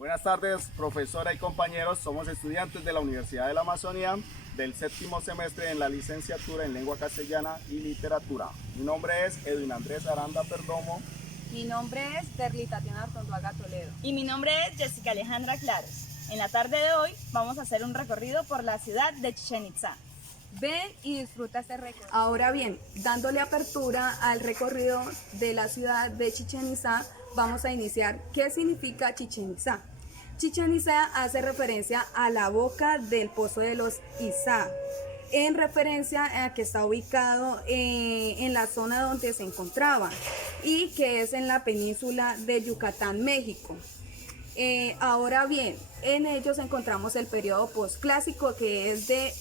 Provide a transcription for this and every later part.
Buenas tardes, profesora y compañeros. Somos estudiantes de la Universidad de la Amazonía del séptimo semestre en la licenciatura en Lengua Castellana y Literatura. Mi nombre es Edwin Andrés Aranda Perdomo. Mi nombre es Derli Tatiana Artonduaga Toledo. Y mi nombre es Jessica Alejandra Claros. En la tarde de hoy vamos a hacer un recorrido por la ciudad de Chichén Itzá. Ven y disfruta este recorrido. Ahora bien, dándole apertura al recorrido de la ciudad de Chichén Itzá, vamos a iniciar qué significa Chichén Itzá. Chichén Itzá hace referencia a la boca del pozo de los Itzá, en referencia a que está ubicado en la zona donde se encontraba y que es en la península de Yucatán, México. Ahora bien, en ellos encontramos el periodo posclásico, que es de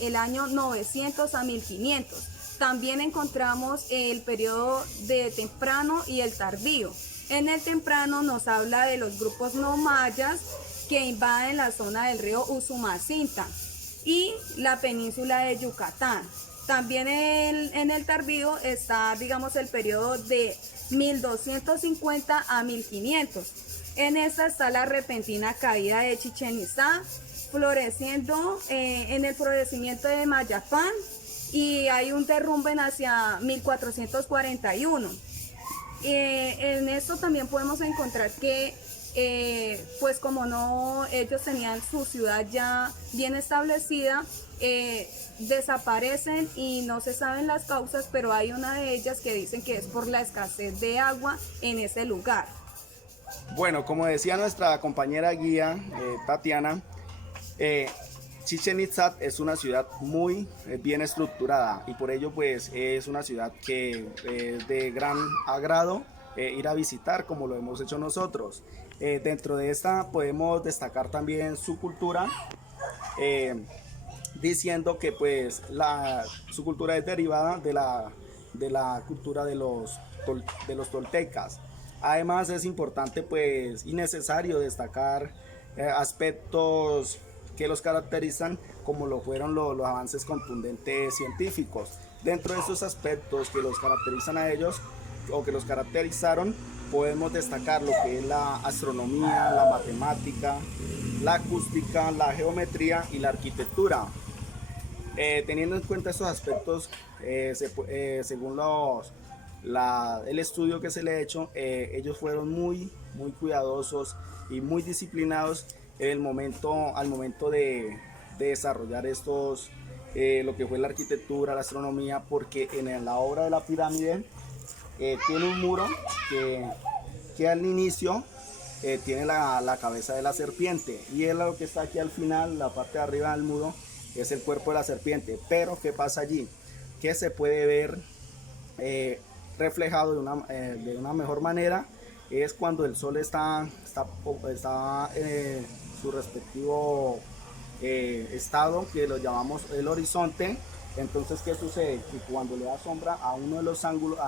el año 900 a 1500. También encontramos el periodo de temprano y el tardío. En el temprano nos habla de los grupos no mayas que invaden la zona del río Usumacinta y la península de Yucatán. También en el tardío está, digamos, el periodo de 1250 a 1500. En esta está la repentina caída de Chichén Itzá, floreciendo en el florecimiento de Mayapán, y hay un derrumbe hacia 1441. En esto también podemos encontrar que pues como no ellos tenían su ciudad ya bien establecida, desaparecen y no se saben las causas, pero hay una de ellas que dicen que es por la escasez de agua en ese lugar. Bueno, como decía nuestra compañera guía Tatiana, Chichén Itzá es una ciudad muy bien estructurada y por ello pues es una ciudad que es de gran agrado ir a visitar, como lo hemos hecho nosotros. Dentro de esta podemos destacar también su cultura, diciendo que pues su cultura es derivada de la cultura de los toltecas. Además es importante pues y necesario destacar aspectos que los caracterizan, como lo fueron los avances contundentes científicos. Dentro de esos aspectos que los caracterizan a ellos o que los caracterizaron, podemos destacar lo que es la astronomía, la matemática, la acústica, la geometría y la arquitectura. Teniendo en cuenta estos aspectos, según el estudio que se le ha hecho, ellos fueron muy cuidadosos y muy disciplinados al momento de desarrollar estos, lo que fue la arquitectura, la astronomía, porque en la obra de la pirámide tiene un muro que al inicio tiene la cabeza de la serpiente, y es lo que está aquí al final, la parte de arriba del muro, es el cuerpo de la serpiente. Pero ¿qué pasa allí? Que se puede ver reflejado de una mejor manera es cuando el sol está en su respectivo estado, que lo llamamos el horizonte. Entonces, ¿qué sucede? Que cuando le da sombra a uno de los ángulos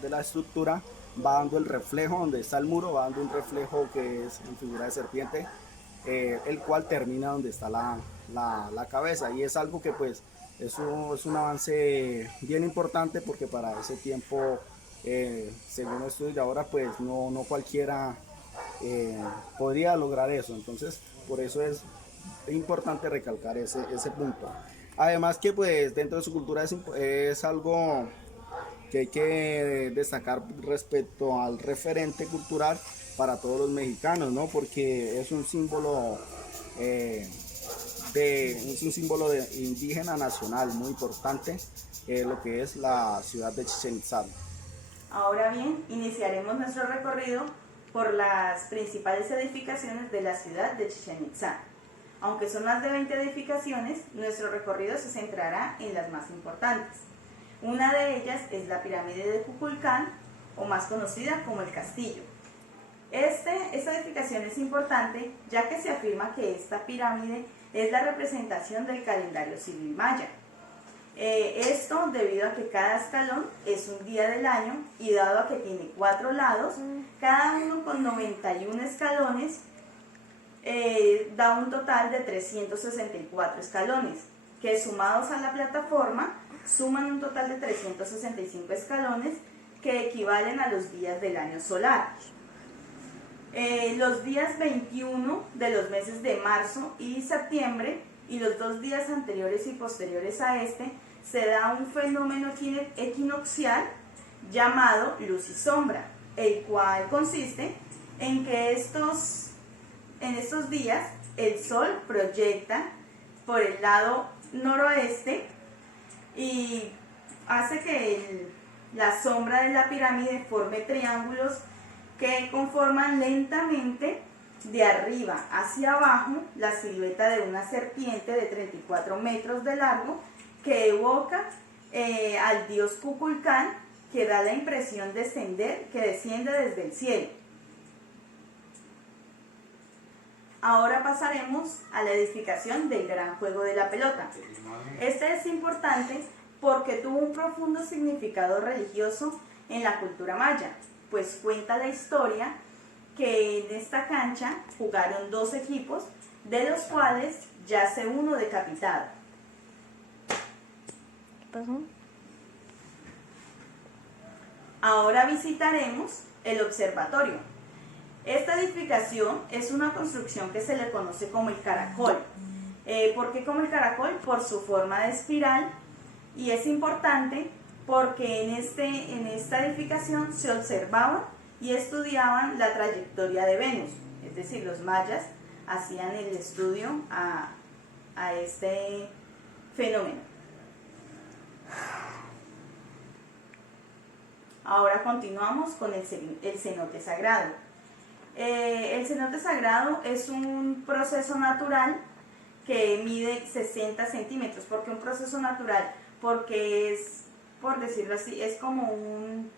de la estructura, va dando el reflejo donde está el muro, va dando un reflejo que es en figura de serpiente, el cual termina donde está la cabeza, y es algo que pues es un avance bien importante, porque para ese tiempo, según estudios de ahora, pues no cualquiera podría lograr eso. Entonces por eso es importante recalcar ese punto. Además que pues dentro de su cultura es algo que hay que destacar respecto al referente cultural para todos los mexicanos, ¿no? Porque es un símbolo de indígena nacional muy importante, lo que es la ciudad de Chichén Itzá. Ahora bien, iniciaremos nuestro recorrido por las principales edificaciones de la ciudad de Chichén Itzá. Aunque son más de 20 edificaciones, nuestro recorrido se centrará en las más importantes. Una de ellas es la pirámide de Kukulcán, o más conocida como el castillo. Esta edificación es importante ya que se afirma que esta pirámide es la representación del calendario civil maya. Esto debido a que cada escalón es un día del año, y dado a que tiene 4 lados, cada uno con 91 escalones, da un total de 364 escalones, que sumados a la plataforma suman un total de 365 escalones, que equivalen a los días del año solar. Los días 21 de los meses de marzo y septiembre y los 2 días anteriores y posteriores a este se da un fenómeno equinoccial llamado luz y sombra, el cual consiste en que en estos días el sol proyecta por el lado noroeste y hace que la sombra de la pirámide forme triángulos que conforman lentamente de arriba hacia abajo la silueta de una serpiente de 34 metros de largo que evoca al dios Kukulcán, que da la impresión de que desciende desde el cielo. Ahora pasaremos a la edificación del gran juego de la pelota. Este es importante porque tuvo un profundo significado religioso en la cultura maya, pues cuenta la historia que en esta cancha jugaron 2 equipos, de los cuales yace uno decapitado. ¿Qué pasó? Ahora visitaremos el observatorio. Esta edificación es una construcción que se le conoce como el caracol. ¿Por qué como el caracol? Por su forma de espiral, y es importante porque en esta edificación se observaban y estudiaban la trayectoria de Venus, es decir, los mayas hacían el estudio a este fenómeno. Ahora continuamos con el cenote sagrado. El cenote sagrado es un proceso natural que mide 60 centímetros. ¿Por qué un proceso natural? Porque es, por decirlo así, es como un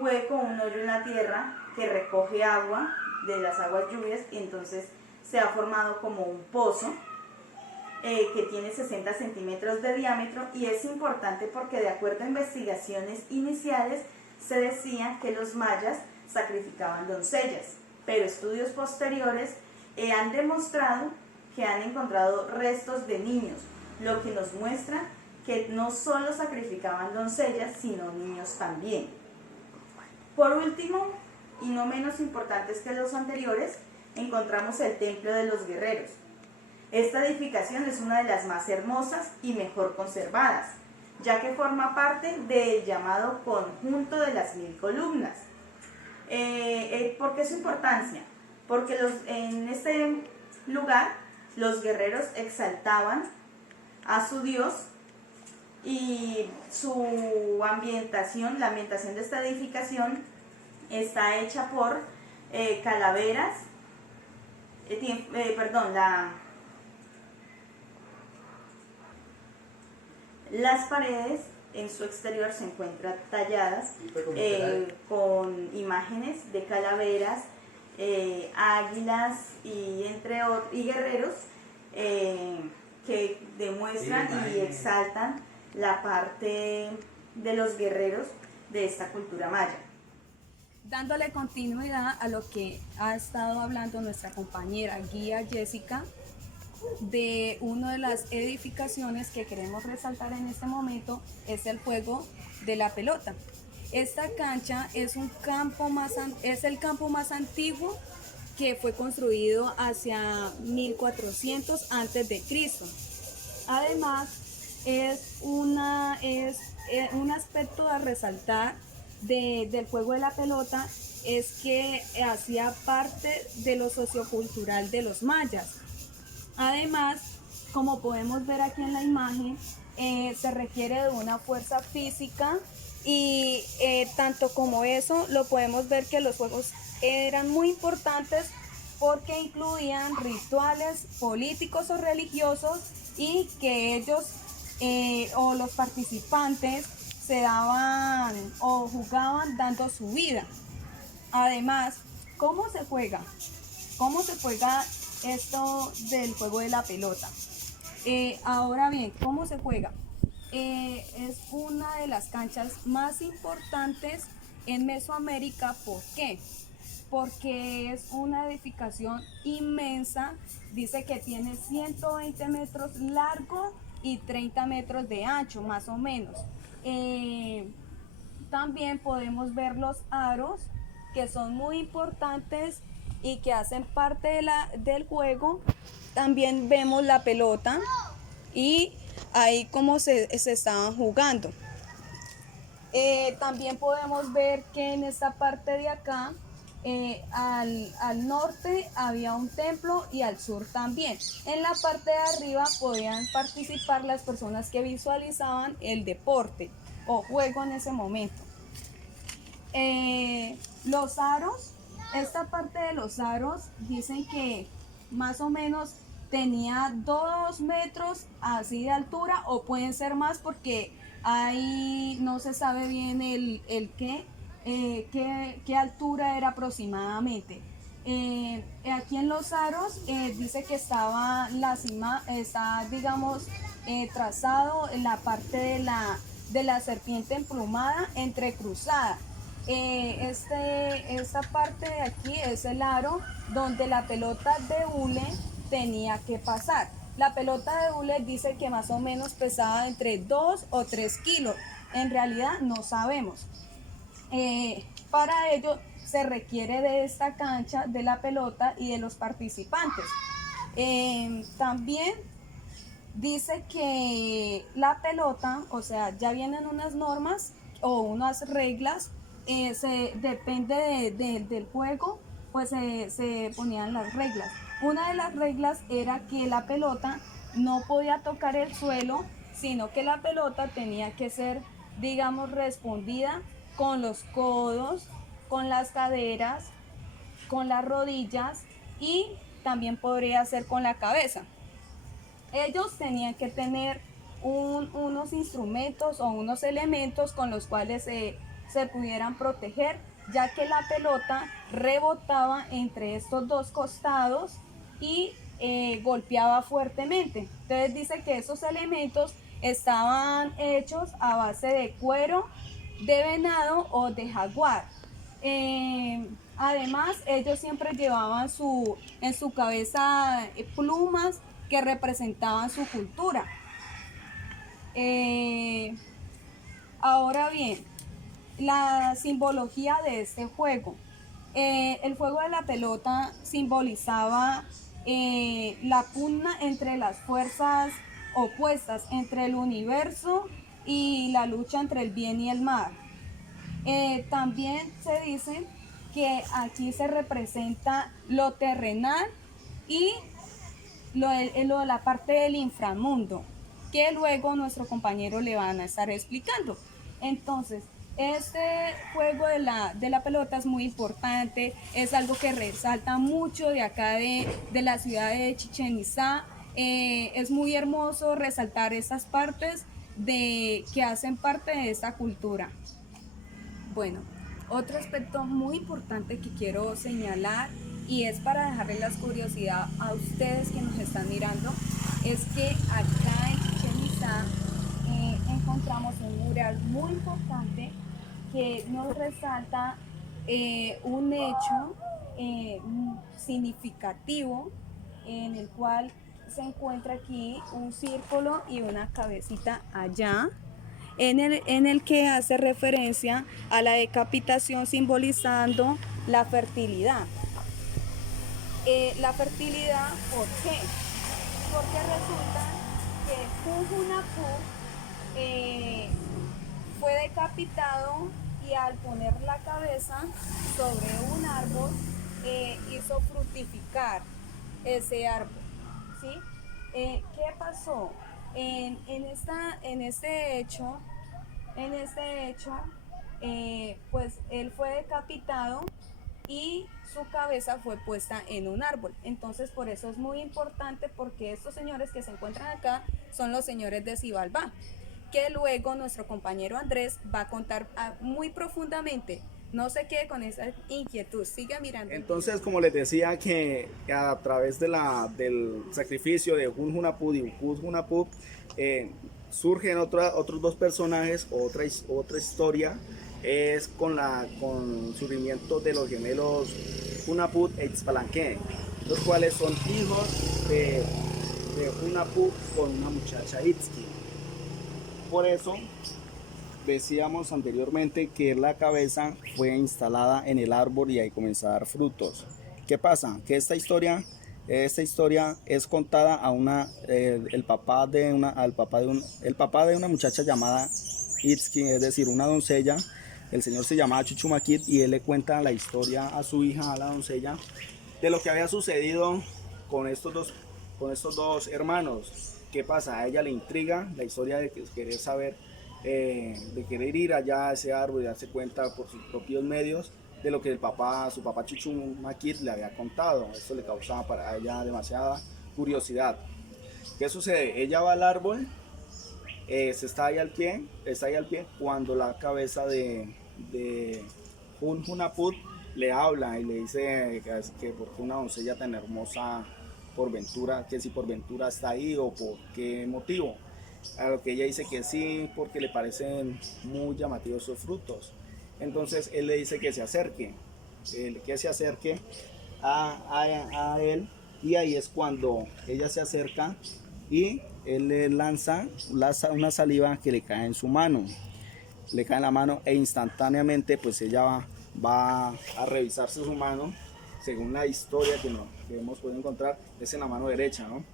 hueco, un hoyo en la tierra que recoge agua de las aguas lluvias y entonces se ha formado como un pozo que tiene 60 centímetros de diámetro, y es importante porque de acuerdo a investigaciones iniciales se decía que los mayas sacrificaban doncellas, pero estudios posteriores han demostrado que han encontrado restos de niños, lo que nos muestra que no solo sacrificaban doncellas, sino niños también. Por último, y no menos importantes que los anteriores, encontramos el Templo de los Guerreros. Esta edificación es una de las más hermosas y mejor conservadas, ya que forma parte del llamado conjunto de las 1000 columnas. ¿Por qué su importancia? Porque en este lugar los guerreros exaltaban a su dios, y su ambientación, la ambientación de esta edificación está hecha por calaveras, las paredes en su exterior se encuentran talladas con imágenes de calaveras, águilas y guerreros que demuestran y exaltan la parte de los guerreros de esta cultura maya. Dándole continuidad a lo que ha estado hablando nuestra compañera guía Jessica, de una de las edificaciones que queremos resaltar en este momento es el juego de la pelota. Esta cancha es el campo más antiguo, que fue construido hacia 1400 a.C. Además, un aspecto a resaltar del juego de la pelota es que hacía parte de lo sociocultural de los mayas. Además, como podemos ver aquí en la imagen, se requiere de una fuerza física, y tanto como eso lo podemos ver que los juegos eran muy importantes porque incluían rituales políticos o religiosos, y que ellos o los participantes se daban o jugaban dando su vida. Además, ¿cómo se juega? ¿Cómo se juega esto del juego de la pelota? Ahora bien, ¿cómo se juega? Es una de las canchas más importantes en Mesoamérica. ¿Por qué? Porque es una edificación inmensa. Dice que tiene 120 metros largo y 30 metros de ancho, más o menos. También podemos ver los aros que son muy importantes y que hacen parte del juego. También vemos la pelota y ahí cómo se estaban jugando. También podemos ver que en esta parte de acá, al norte había un templo y al sur también. En la parte de arriba podían participar las personas que visualizaban el deporte o juego en ese momento. Los aros, esta parte de los aros dicen que más o menos tenía 2 metros así de altura, o pueden ser más porque ahí no se sabe bien qué altura era aproximadamente. Aquí en los aros dice que estaba la cima, está digamos trazado en la parte de la serpiente emplumada entrecruzada. Esta parte de aquí es el aro donde la pelota de hule tenía que pasar. La pelota de hule dice que más o menos pesaba entre 2 o 3 kilos. En realidad no sabemos. Para ello se requiere de esta cancha, de la pelota y de los participantes. También dice que la pelota, o sea, ya vienen unas normas o unas reglas, depende del juego, pues se ponían las reglas. Una de las reglas era que la pelota no podía tocar el suelo, sino que la pelota tenía que ser, digamos, respondida con los codos, con las caderas, con las rodillas y también podría ser con la cabeza. Ellos tenían que tener unos instrumentos o unos elementos con los cuales se pudieran proteger, ya que la pelota rebotaba entre estos dos costados y golpeaba fuertemente. Entonces dice que esos elementos estaban hechos a base de cuero de venado o de jaguar. Además, ellos siempre llevaban en su cabeza plumas que representaban su cultura. Ahora bien, la simbología de este juego. El juego de la pelota simbolizaba la pugna entre las fuerzas opuestas, entre el universo y la lucha entre el bien y el mal. También se dice que aquí se representa lo terrenal y la parte del inframundo, que luego nuestro compañero le van a estar explicando. Entonces, este juego de la pelota es muy importante, es algo que resalta mucho de acá de la ciudad de Chichén Itzá. Es muy hermoso resaltar estas partes que hacen parte de esta cultura. Bueno, otro aspecto muy importante que quiero señalar, y es para dejarles la curiosidad a ustedes que nos están mirando, es que acá en Chichén Itzá encontramos un mural muy importante que nos resalta un hecho significativo, en el cual se encuentra aquí un círculo y una cabecita allá, en el que hace referencia a la decapitación, simbolizando la fertilidad. La fertilidad, ¿por qué? Porque resulta que Hunhunapú fue decapitado, y al poner la cabeza sobre un árbol hizo fructificar ese árbol, ¿sí? ¿Qué pasó? En este hecho, pues él fue decapitado y su cabeza fue puesta en un árbol. Entonces por eso es muy importante, porque estos señores que se encuentran acá son los señores de Xibalbá, que luego nuestro compañero Andrés va a contar muy profundamente. No se quede con esa inquietud, siga mirando. Entonces, como les decía, que a través del sacrificio de Hunhunapú y Uqus-Hunapú surgen otros dos personajes, otra historia, es con el surgimiento de los gemelos Hunaput e Itzpalanque, los cuales son hijos de Hunapú con una muchacha Itzki. Por eso decíamos anteriormente que la cabeza fue instalada en el árbol y ahí comenzó a dar frutos. ¿Qué pasa? Que esta historia es contada a el papá de una muchacha llamada Itzki, es decir, una doncella. El señor se llamaba Chuchumaquit y él le cuenta la historia a su hija, a la doncella, de lo que había sucedido con estos dos hermanos. ¿Qué pasa? A ella le intriga la historia de querer saber, de querer ir allá a ese árbol y darse cuenta por sus propios medios de lo que su papá Chuchumaquit le había contado. Esto le causaba para ella demasiada curiosidad. ¿Qué sucede? Ella va al árbol, está ahí al pie cuando la cabeza de Hunhunaput le habla y le dice que por qué una doncella tan hermosa que si por ventura está ahí o por qué motivo. A lo que ella dice que sí, porque le parecen muy llamativos sus frutos. Entonces él le dice que se acerque a él, y ahí es cuando ella se acerca y él le lanza una saliva que le cae en su mano, le cae en la mano, e instantáneamente pues ella va a revisarse su mano. Según la historia que hemos podido encontrar, es en la mano derecha, ¿no?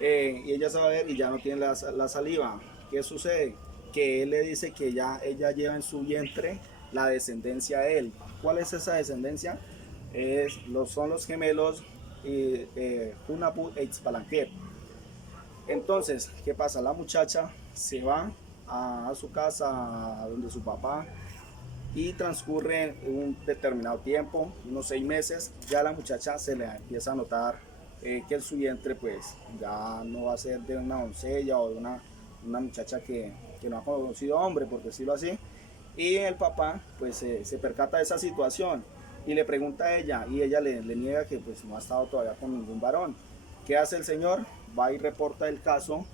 Y ella se va a ver y ya no tiene la saliva. ¿Qué sucede? Que él le dice que ella lleva en su vientre la descendencia de él. ¿Cuál es esa descendencia? Son los gemelos Hunaput e Itzpalanquet. Entonces, ¿qué pasa? La muchacha se va a su casa, donde su papá, y transcurre un determinado tiempo, unos 6 meses, ya la muchacha se le empieza a notar que su vientre pues ya no va a ser de una doncella o de una muchacha que no ha conocido hombre, por decirlo así. Y el papá pues se percata de esa situación y le pregunta a ella, y ella le niega que pues no ha estado todavía con ningún varón. ¿Qué hace el señor? Va y reporta el caso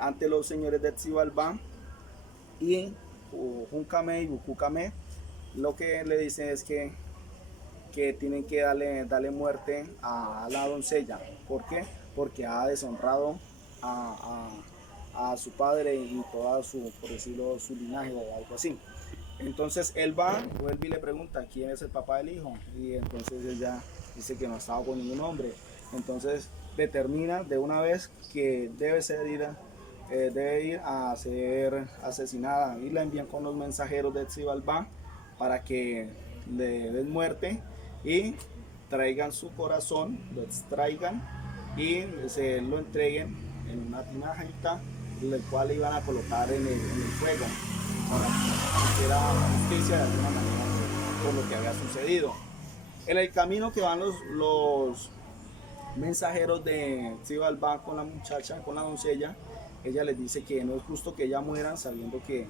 ante los señores de Xibalbá, y Juncame y Bucucame lo que le dicen es que tienen que darle muerte a la doncella. ¿Por qué? Porque ha deshonrado a su padre y toda por decirlo, su linaje o algo así. Entonces él vuelve y le pregunta quién es el papá del hijo, y entonces ella dice que no ha estado con ningún hombre. Entonces determina de una vez que debe ir a ser asesinada, y la envían con los mensajeros de Xibalbá para que le den muerte y traigan su corazón, lo extraigan y se lo entreguen en una tinajita, el cual le iban a colocar en el fuego para que hiciera justicia de alguna manera por lo que había sucedido. En el camino que van los mensajeros de Xibalbá con la muchacha, con la doncella, ella les dice que no es justo que ella muera sabiendo que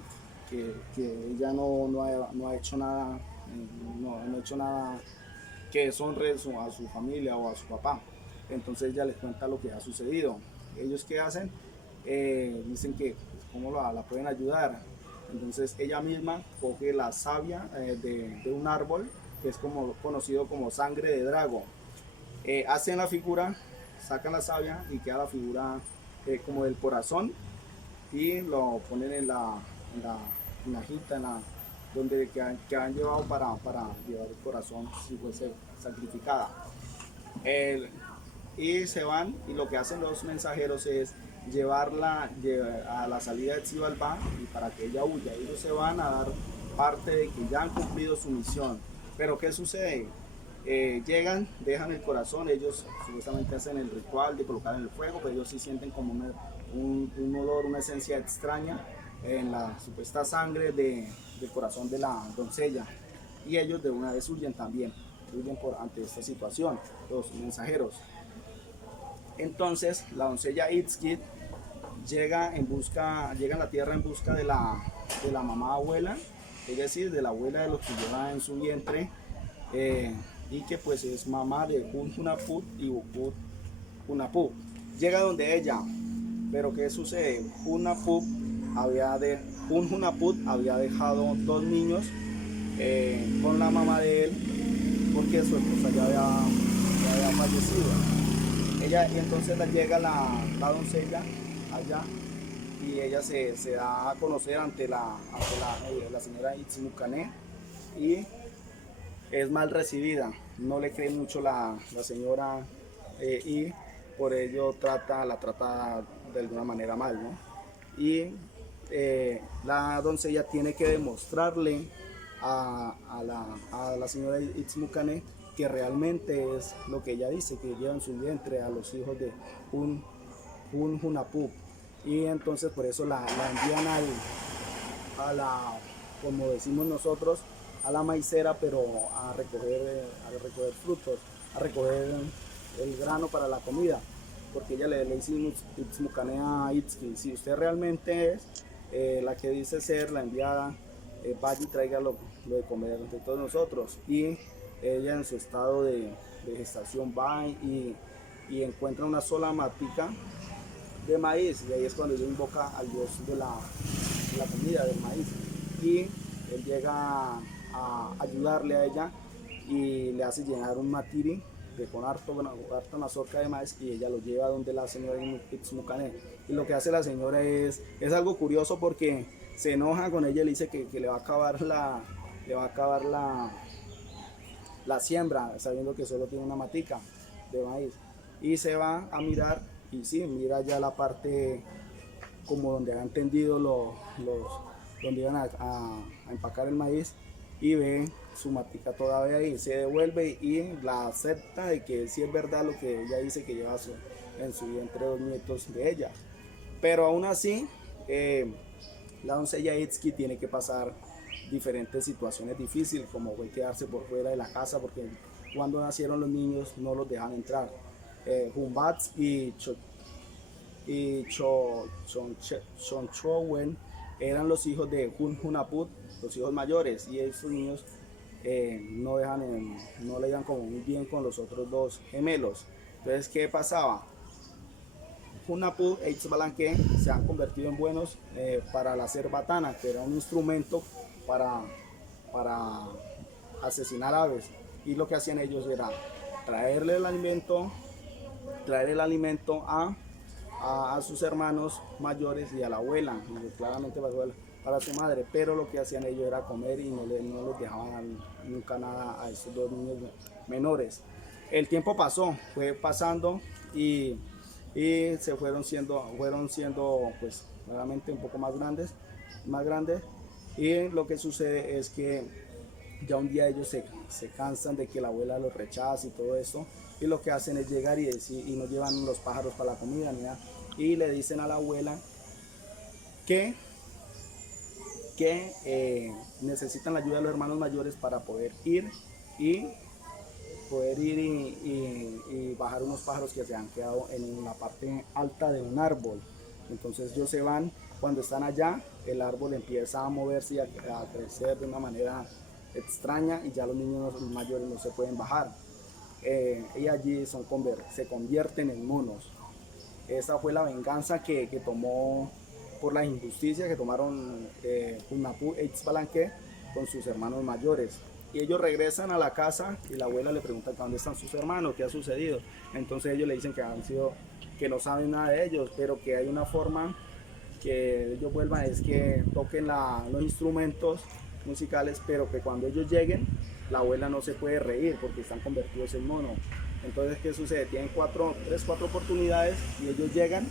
ella no ha hecho nada, no ha hecho nada que deshonre a su familia o a su papá. Entonces ella les cuenta lo que ha sucedido. Ellos ¿qué hacen? Dicen que pues, cómo la pueden ayudar. Entonces ella misma coge la savia de un árbol que es conocido como sangre de drago. Hacen la figura, sacan la savia y queda la figura como del corazón, y lo ponen en la tinajita, donde que han llevado para llevar el corazón si fuese sacrificada. Y se van, y lo que hacen los mensajeros es llevarla a la salida de Xibalbá, y para que ella huya. Ellos se van a dar parte de que ya han cumplido su misión. Pero ¿qué sucede? Llegan, dejan el corazón, ellos supuestamente hacen el ritual de colocar en el fuego, pero ellos sí sienten como un olor, una esencia extraña en la supuesta sangre del corazón de la doncella, y ellos de una vez huyen también, ante esta situación, los mensajeros. Entonces la doncella Itzkit llega a la tierra en busca de la mamá abuela, es decir, de la abuela de los que lleva en su vientre, y que pues es mamá de Hunhunaput y Bucucunaput. Llega donde ella, pero ¿qué sucede? Hunhunaput había dejado 2 niños con la mamá de él, porque su esposa ya había fallecido. Y entonces llega la doncella allá y ella se da a conocer ante la señora Itzmucané y es mal recibida, no le cree mucho la señora y por ello la trata de alguna manera mal, ¿no? Y la doncella tiene que demostrarle a la señora Itzmucané que realmente es lo que ella dice, que lleva en su vientre a los hijos de un Hunapú. Y entonces por eso la envían como decimos nosotros, a la maicera, pero a recoger frutos, a recoger el grano para la comida, porque ella le dice Itzmucané a Itzki, si usted realmente es la que dice ser la enviada, vaya y traiga lo de comer de todos nosotros. Y ella en su estado de gestación va y encuentra una sola matica de maíz, y ahí es cuando ella invoca al dios de la comida, del maíz, y él llega a ayudarle a ella y le hace llenar un matiri con harta mazorca de maíz, y ella lo lleva donde la señora Itzmucané. Y lo que hace la señora es algo curioso, porque se enoja con ella y le dice que le va a acabar la siembra, sabiendo que solo tiene una matica de maíz, y se va a mirar, y sí, mira ya la parte como donde habían tendido donde iban a empacar el maíz, y ve su matica todavía ahí, se devuelve y la acepta de que sí es verdad lo que ella dice, que lleva en su vientre 2 nietos de ella. Pero aún así, la doncella Itzki tiene que pasar diferentes situaciones difíciles, como fue quedarse por fuera de la casa, porque cuando nacieron los niños no los dejan entrar. Humbats y Chonchowen eran los hijos de Hunaput, los hijos mayores, y esos niños no le iban como muy bien con los otros 2 gemelos. Entonces, ¿qué pasaba? Hunaput e Itzbalanque se han convertido en buenos para la cerbatana, que era un instrumento para asesinar aves, y lo que hacían ellos era traer el alimento a sus hermanos mayores y a la abuela, y claramente para su madre, pero lo que hacían ellos era comer y no les dejaban nunca nada a esos 2 niños menores. El tiempo fue pasando, y fueron siendo pues claramente un poco más grandes, y lo que sucede es que ya un día ellos se cansan de que la abuela los rechaza y todo eso, y lo que hacen es llegar y no llevan los pájaros para la comida ni nada, y le dicen a la abuela que necesitan la ayuda de los hermanos mayores para poder ir y bajar unos pájaros que se han quedado en la parte alta de un árbol. Entonces ellos se van. Cuando están allá, el árbol empieza a moverse y a crecer de una manera extraña, y ya los niños mayores no se pueden bajar, y allí se convierten en monos. Esa fue la venganza que tomó por la injusticia que tomaron Hunapú e Itzbalanque con sus hermanos mayores. Y ellos regresan a la casa, y la abuela le pregunta dónde están sus hermanos, qué ha sucedido. Entonces ellos le dicen que no saben nada de ellos, pero que hay una forma que ellos vuelvan, es que toquen los instrumentos musicales, pero que cuando ellos lleguen, la abuela no se puede reír porque están convertidos en mono. Entonces, ¿qué sucede? Tienen 4 oportunidades, y ellos llegan,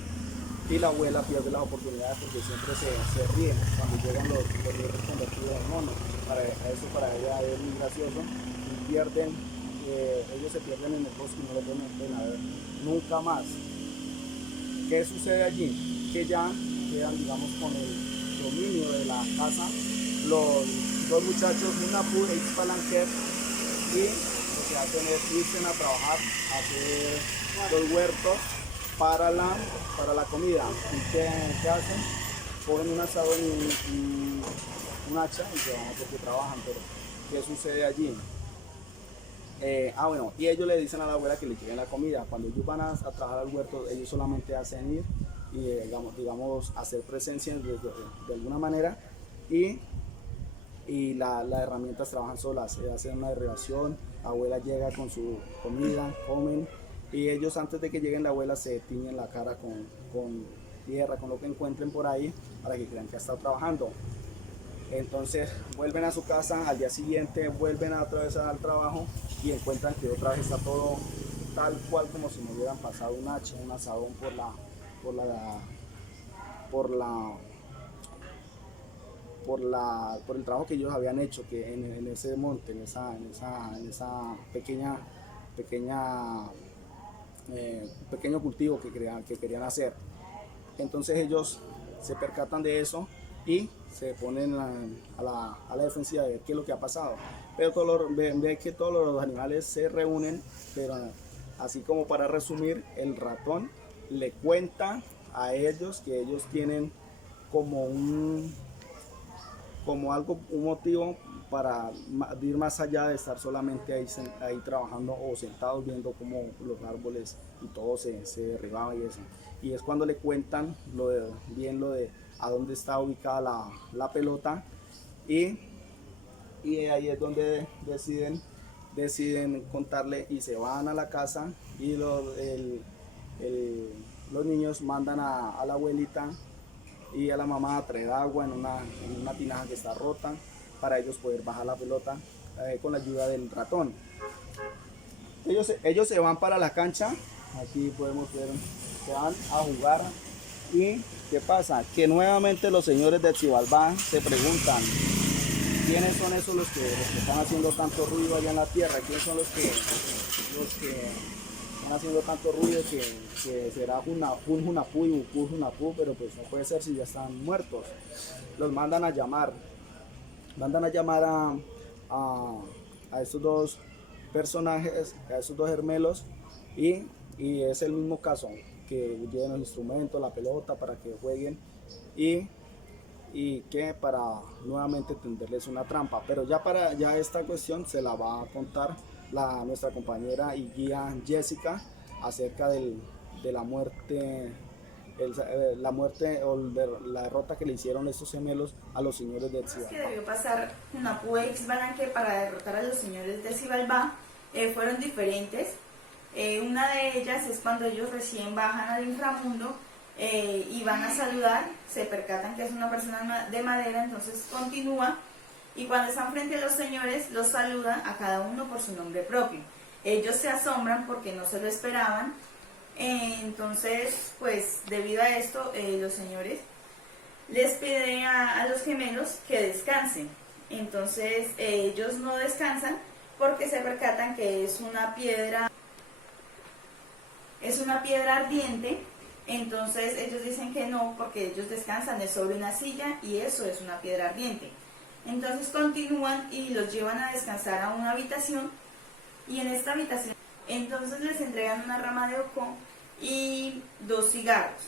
y la abuela pierde las oportunidades porque siempre se ríen cuando llegan los niños convertidos en mono. Para ella es muy gracioso, y ellos se pierden en el bosque y no los vuelven a ver nunca más. ¿Qué sucede allí? Que ya quedan, digamos, con el dominio de la casa los 2 muchachos, Hunapú e Itzbalanque, y lo que hacen es irse a trabajar, a hacer los huertos para la comida. ¿Y qué hacen? Ponen un asador y un hacha y se van, porque trabajan. Pero ¿qué sucede allí? Y ellos le dicen a la abuela que le lleguen la comida. Cuando ellos van a trabajar al huerto, ellos solamente hacen ir y digamos hacer presencia de alguna manera, y las herramientas trabajan solas. Se hace una derribación, la abuela llega con su comida, comen, y ellos, antes de que lleguen la abuela, se tiñen la cara tierra, con lo que encuentren por ahí, para que crean que ha estado trabajando. Entonces vuelven a su casa, al día siguiente vuelven a otra vez al trabajo y encuentran que otra vez está todo tal cual como si no hubieran pasado un hacha, un asadón por el trabajo que ellos habían hecho, que en ese monte, en esa pequeño cultivo que querían hacer. Entonces ellos se percatan de eso y se ponen a la defensiva de ver qué es lo que ha pasado. Pero ve que todos los animales se reúnen, pero así como para resumir, el ratón le cuenta a ellos que ellos tienen como un motivo para ir más allá de estar solamente ahí trabajando o sentados viendo cómo los árboles y todo se derribaba y eso. Y es cuando le cuentan lo de a dónde está ubicada la pelota y ahí es donde deciden contarle y se van a la casa y los niños mandan a la abuelita y a la mamá a traer agua en una tinaja que está rota para ellos poder bajar la pelota con la ayuda del ratón. Ellos se van para la cancha, aquí podemos ver, se van a jugar y ¿qué pasa? Que nuevamente los señores de Xibalbá se preguntan ¿quiénes son esos los que están haciendo tanto ruido allá en la tierra? ¿Quiénes son los que están haciendo tanto ruido que será Junapú y Junapú, pero pues no puede ser si ya están muertos? Los mandan a llamar a estos dos personajes, a estos dos gemelos y es el mismo caso, que lleven los instrumentos, la pelota para que jueguen y que para nuevamente tenderles una trampa. Pero ya esta cuestión se la va a contar nuestra compañera y guía Jessica acerca de la muerte, o la derrota que le hicieron estos gemelos a los señores de Xibalbá. Que debió pasar Junapú e Ixbalanque para derrotar a los señores de Xibalbá fueron diferentes. Una de ellas es cuando ellos recién bajan al inframundo y van a saludar, se percatan que es una persona de madera, entonces continúa y cuando están frente a los señores los saluda a cada uno por su nombre propio. Ellos se asombran porque no se lo esperaban, entonces pues debido a esto los señores les piden a los gemelos que descansen. Entonces ellos no descansan porque se percatan que es una piedra ardiente. Entonces ellos dicen que no, porque ellos descansan es sobre una silla y eso es una piedra ardiente. Entonces continúan y los llevan a descansar a una habitación y en esta habitación entonces les entregan una rama de ocó y 2 cigarros.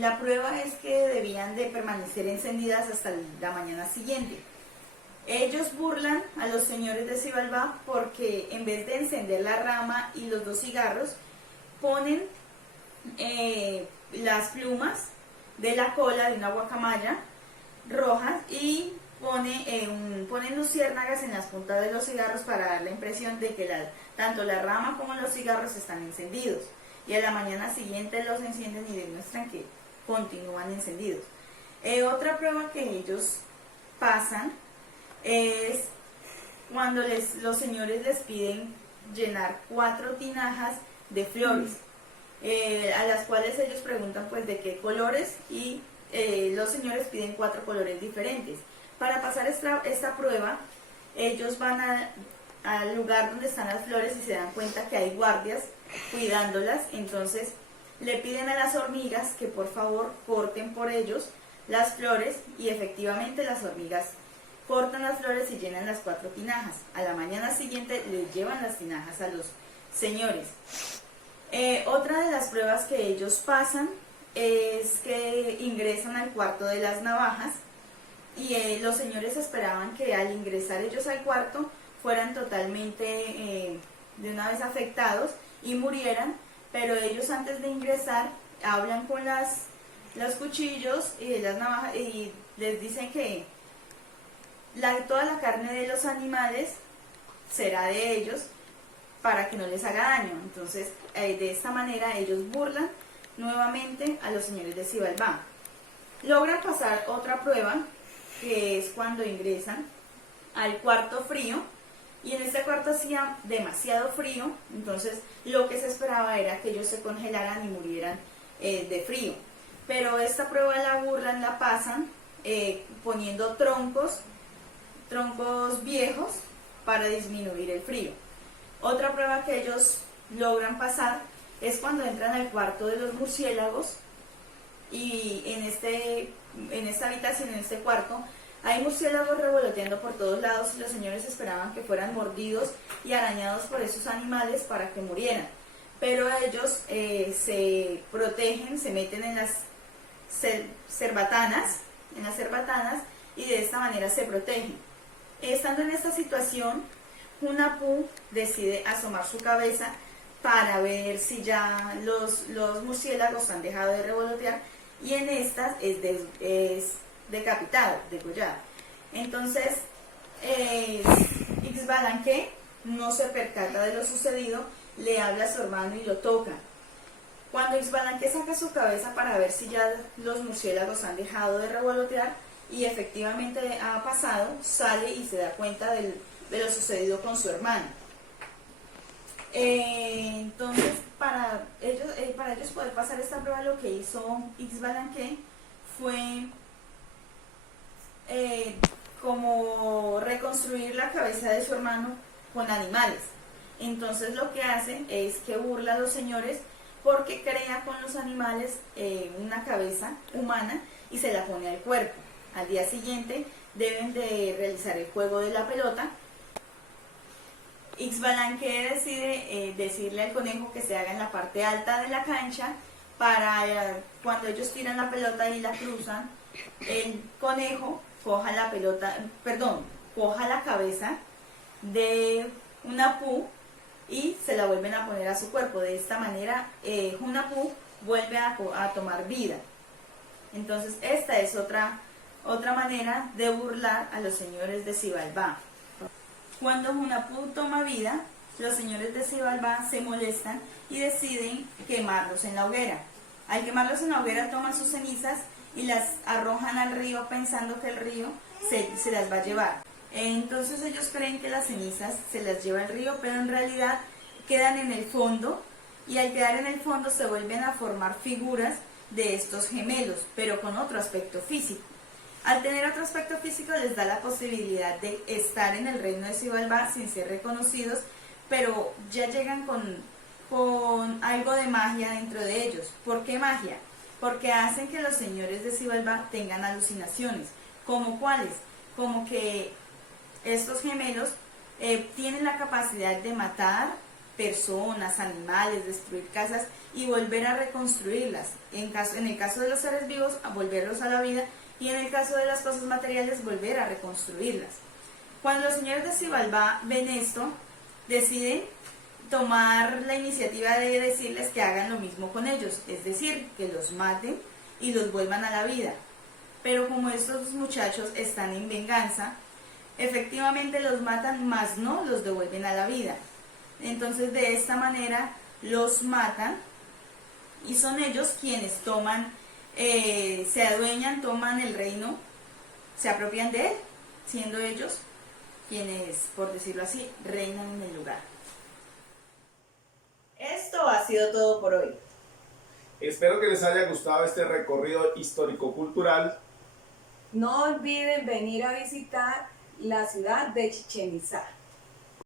La prueba es que debían de permanecer encendidas hasta la mañana siguiente. Ellos burlan a los señores de Xibalbá porque en vez de encender la rama y los 2 cigarros, ponen las plumas de la cola de una guacamaya rojas y ponen luciérnagas en las puntas de los cigarros para dar la impresión de que tanto la rama como los cigarros están encendidos. Y a la mañana siguiente los encienden y demuestran que continúan encendidos. Otra prueba que ellos pasan es cuando los señores les piden llenar 4 tinajas de flores, a las cuales ellos preguntan pues de qué colores y los señores piden 4 colores diferentes. Para pasar esta prueba, ellos van al lugar donde están las flores y se dan cuenta que hay guardias cuidándolas, entonces le piden a las hormigas que por favor corten por ellos las flores y efectivamente las hormigas cortan las flores y llenan las 4 tinajas. A la mañana siguiente les llevan las tinajas a los señores. Otra de las pruebas que ellos pasan es que ingresan al cuarto de las navajas y los señores esperaban que al ingresar ellos al cuarto fueran totalmente de una vez afectados y murieran, pero ellos antes de ingresar hablan con los cuchillos y las navajas y les dicen que toda la carne de los animales será de ellos para que no les haga daño. Entonces de esta manera ellos burlan nuevamente a los señores de Xibalbá. Logran pasar otra prueba, que es cuando ingresan al cuarto frío, y en este cuarto hacía demasiado frío, entonces lo que se esperaba era que ellos se congelaran y murieran de frío. Pero esta prueba la burlan, la pasan poniendo troncos viejos para disminuir el frío. Otra prueba que ellos logran pasar es cuando entran al cuarto de los murciélagos, y en esta habitación, en este cuarto, hay murciélagos revoloteando por todos lados, y los señores esperaban que fueran mordidos y arañados por esos animales para que murieran. Pero ellos se protegen, se meten en las cerbatanas, y de esta manera se protegen. Estando en esta situación, Hunahpu decide asomar su cabeza para ver si ya los murciélagos han dejado de revolotear, y en estas es decapitado, degollado. Entonces, Ixbalanque no se percata de lo sucedido, le habla a su hermano y lo toca. Cuando Ixbalanque saca su cabeza para ver si ya los murciélagos han dejado de revolotear, y efectivamente ha pasado, sale y se da cuenta de lo sucedido con su hermano. Entonces, para ellos poder pasar esta prueba, lo que hizo Ixbalanque fue como reconstruir la cabeza de su hermano con animales. Entonces lo que hace es que burla a los señores porque crea con los animales una cabeza humana y se la pone al cuerpo. Al día siguiente deben de realizar el juego de la pelota. Ixbalanque decide decirle al conejo que se haga en la parte alta de la cancha para cuando ellos tiran la pelota y la cruzan, el conejo coja la cabeza de Hunahpu y se la vuelven a poner a su cuerpo. De esta manera Hunahpu vuelve a tomar vida. Entonces esta es otra manera de burlar a los señores de Xibalbá. Cuando Hunahpu toma vida, los señores de Xibalbá se molestan y deciden quemarlos en la hoguera. Al quemarlos en la hoguera, toman sus cenizas y las arrojan al río pensando que el río se las va a llevar. Entonces ellos creen que las cenizas se las lleva el río, pero en realidad quedan en el fondo, y al quedar en el fondo se vuelven a formar figuras de estos gemelos, pero con otro aspecto físico. Al tener otro aspecto físico les da la posibilidad de estar en el reino de Xibalbá sin ser reconocidos, pero ya llegan con algo de magia dentro de ellos. ¿Por qué magia? Porque hacen que los señores de Xibalbá tengan alucinaciones. ¿Como cuáles? Como que estos gemelos tienen la capacidad de matar personas, animales, destruir casas y volver a reconstruirlas. En el caso de los seres vivos, a volverlos a la vida, y en el caso de las cosas materiales, volver a reconstruirlas. Cuando los señores de Xibalbá ven esto, deciden tomar la iniciativa de decirles que hagan lo mismo con ellos, es decir, que los maten y los vuelvan a la vida. Pero como estos muchachos están en venganza, efectivamente los matan, mas no los devuelven a la vida. Entonces de esta manera los matan, y son ellos quienes se adueñan, toman el reino, se apropian de él, siendo ellos quienes, por decirlo así, reinan en el lugar. Esto ha sido todo por hoy. Espero que les haya gustado este recorrido histórico-cultural. No olviden venir a visitar la ciudad de Chichén Itzá.